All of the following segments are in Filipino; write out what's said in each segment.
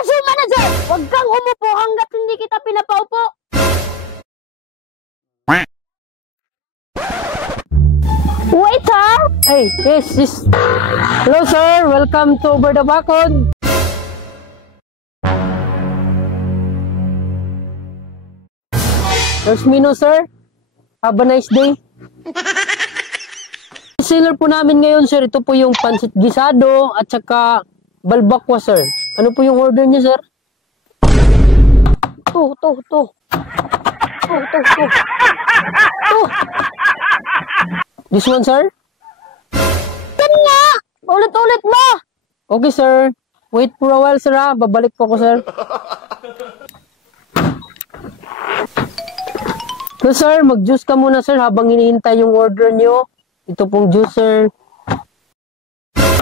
Pwesto manager! Huwag kang umupo hanggat hindi kita pinapaupo. Waiter! Hey, yes. Hello, sir. Welcome to Over the Bacon. There's menu, sir. Have a nice day. Seller po namin ngayon, sir. Ito po yung pansit gisado at saka balbakwa, sir. Ano po yung order niyo, sir? To. This one, sir? Yan nga! Ulit-ulit mo! Okay, sir. Wait for a while, sir, ha? Babalik po ako, sir. So, sir, mag-juice ka muna, sir, habang hinihintay yung order niyo. Ito pong juice, sir.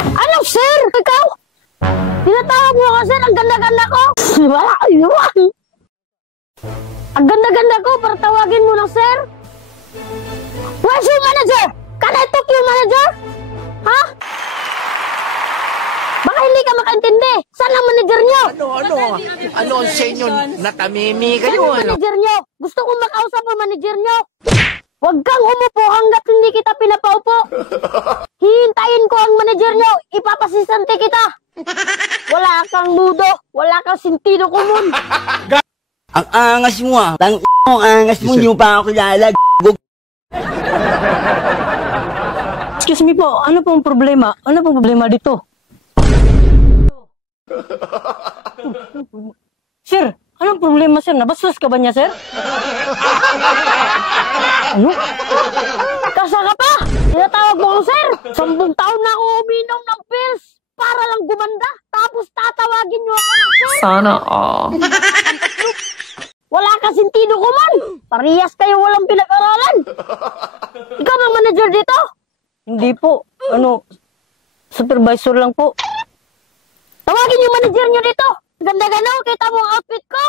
Ano, sir? Ikaw? Tinatawag mo ako, sir. Ang ganda-ganda ko. Wala, ayun. Ang ganda-ganda ko para tawagin mo ng sir. Where's your manager? Can I talk to your manager? Ha? Baka hindi ka makaintindi. Saan ang manager nyo? Ano ang senyo? Natamimi kayo, Saan ang manager nyo? Gusto kong makausap ang manager nyo. Huwag kang umupo hanggat hindi kita pinapaupo. Hihintayin ko ang manager nyo. Ipapasistante kita. Wala kang mudo. Wala kang sentido komon. Ang angas mo ah. Ang angas mo, hindi mo pa ako kilala. Excuse me po, ano pong problema? Ano pong problema dito? Sir, anong problema, sir? Nabastos ka ba niya, sir? Ano? Kasa ka pa! Tinatawag mo ako, sir! 10 taon na ako uminom ng pills para lang gumanda. Tapos tatawagin nyo ako ng sir! Sana all. Wala ka sentido ko man! Parehas kayo walang pinag-aralan! Ikaw bang manager dito? Hindi po. Ano, supervisor lang po. Tawagin yung manager nyo dito! Ganda-ganda, kita mo ang outfit ko!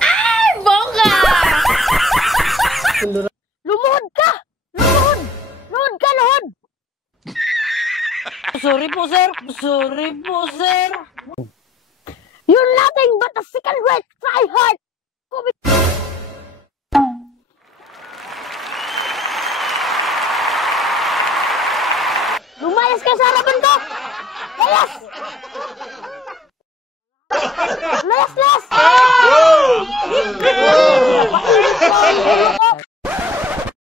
Ay, bongga! Lumuhod ka! Lumuhod! Luhod ka, luhod! Sorry po, sir. Sorry po, sir. You're nothing but a second-rate try-hard! Lumayas ka sa harapan ko! Layas! Layas!